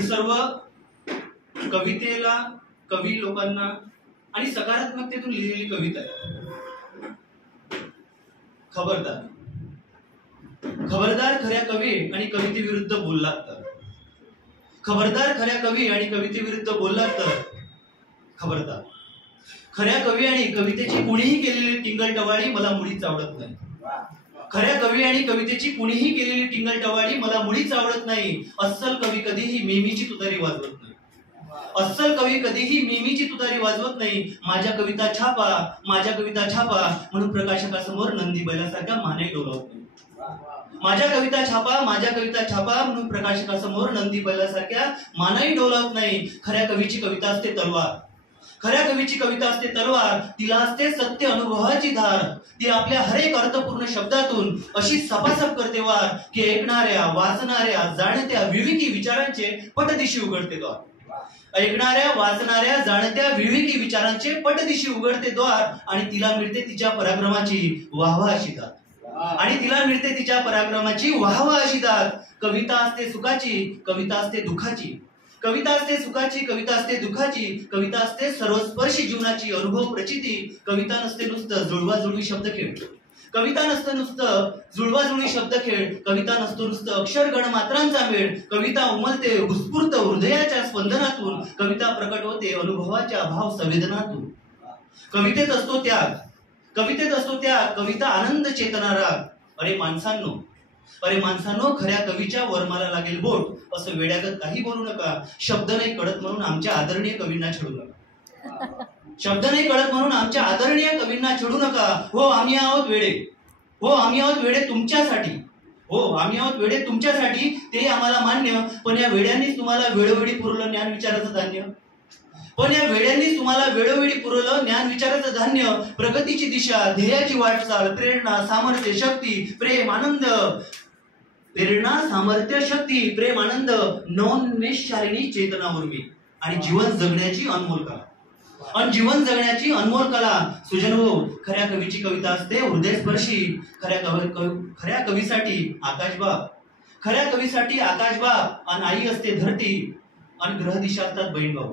ही सर्व कवितेला, कवी लोकांना आणि सकारात्मकतेतून लिहिलेली कविता आहे. खबरदार, खबरदार खऱ्या कवी आणि कवितेविरुद्ध बोललात तर, खबरदार खऱ्या कवी आणि कवितेविरुद्ध बोललात तर खबरदार. खऱ्या कवी आणि कवितेची कुणीही केलेली टिंगलटवाळी मला मुळीच आवडत नाही. खऱ्या कवी आणि कवितेची कुणीही केलेली टिंगलटवाळी मला मुळीच आवडत नाही. अस्सल कवी कधीही मिमीची तुतारी वाजवत नाही. अस्सल कवी कधीही मिमीची तुतारी वाजवत नाही. माझ्या कविता छापा, माझ्या कविता छापा म्हणून प्रकाशकासमोर नंदी बैलासारख्या माने डोलावत नाही. माझ्या कविता छापा, माझ्या कविता छापा म्हणून प्रकाशकासमोर नंदी बैलासारख्या मानाही डोलावत नाही. खऱ्या कवीची कविता असते तलवार, खऱ्या कवीची कविता असते तलवार. तिला असते सत्य अनुभवाची धार. ती आपल्या हरेक अर्थपूर्ण शब्दातून अशी सपासप करते वार की ऐकणाऱ्या, वाचणाऱ्या, जाणत्या विवेकी विचारांचे पटदिशी उघडते द्वार. ऐकणाऱ्या, वाचणाऱ्या, जाणत्या विवेकी विचारांचे पटदिशी उघडते द्वार. आणि तिला मिळते तिच्या पराक्रमाची वाहवा अशी दाद. आणि तिला मिळते तिच्या पराक्रमाची वाहवा अशी दाद. कविता असते सुखाची, कविता असते दुःखाची. कविता असते सुखाची, कविता असते दुःखाची. कविता असते सर्वस्पर्शी जीवनाची अनुभव प्रचिती. कविता नसते नुसतं जुळवाजुळवी शब्दखेळ. कविता नसतं नुसतं जुळवाजुळवी शब्दखेळ. कविता नसतो नुसतं अक्षर गण मात्रांचा मेळ. कविता उमलते उत्स्फूर्त हृदयाच्या स्पंदनातून. कविता प्रकट होते अनुभवाच्या भाव संवेदनातून. कवितेत असतो त्याग, कवितेत असतो त्याग. कविता आनंद चेतना राग. अरे माणसांनो, अरे माणसांनो, खऱ्या कवीच्या वरमाला लागेल बोट. असं वेड्यागत काही बोलू नका. शब्द नाही कळत म्हणून आमच्या आदरणीय कवींना छेडू नका. शब्द नाही कळत म्हणून आमच्या आदरणीय कवींना छेडू नका. हो आम्ही आहोत वेडे, हो आम्ही आहोत वेडे तुमच्यासाठी, हो आम्ही आहोत वेडे तुमच्यासाठी. ते आम्हाला मान्य. पण या वेड्यांनीच तुम्हाला वेळोवेळी पुरवलं ज्ञान विचाराचं धान्य. पण या वेड्यांनीच तुम्हाला वेळोवेळी पुरवलं ज्ञान विचाराचं धान्य. प्रगतीची दिशा, ध्येयाची वाटचाल, प्रेरणा, सामर्थ्य, शक्ती, प्रेम, आनंद. प्रेरणा, सामर्थ्य, शक्ती, प्रेम, आनंद, नवोन्मेषशालिनी चेतना उर्मी. आणि जीवन जगण्याची अनमोल कला. आणि जीवन जगण्याची अनमोल कला. सुजन हो, खऱ्या कवीची कविता असते हृदयस्पर्शी. खऱ्या कवीसाठी आकाशबाब, खऱ्या कवीसाठी आकाशबाब. आणि आई असते धरती आणि ग्रह दिशा असतात बहीण भाऊ.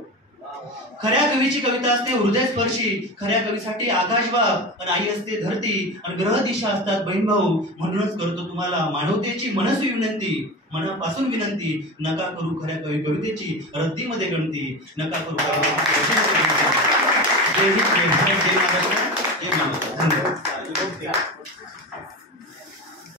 खऱ्या कवीची कविता असते हृदयस्पर्शी. खऱ्या कवीसाठी आकाशबाब आणि आई असते धरती आणि ग्रह दिशा असतात बहीण भाऊ. म्हणूनच करतो तुम्हाला मानवतेची मनस्वी विनंती, मनापासून विनंती. नका करू खऱ्या कवितेची रद्दीमध्ये गणती. नका करू जय हिंद, जय भारत, जय महाराष्ट्र, जय महाराष्ट्र. धन्यवाद.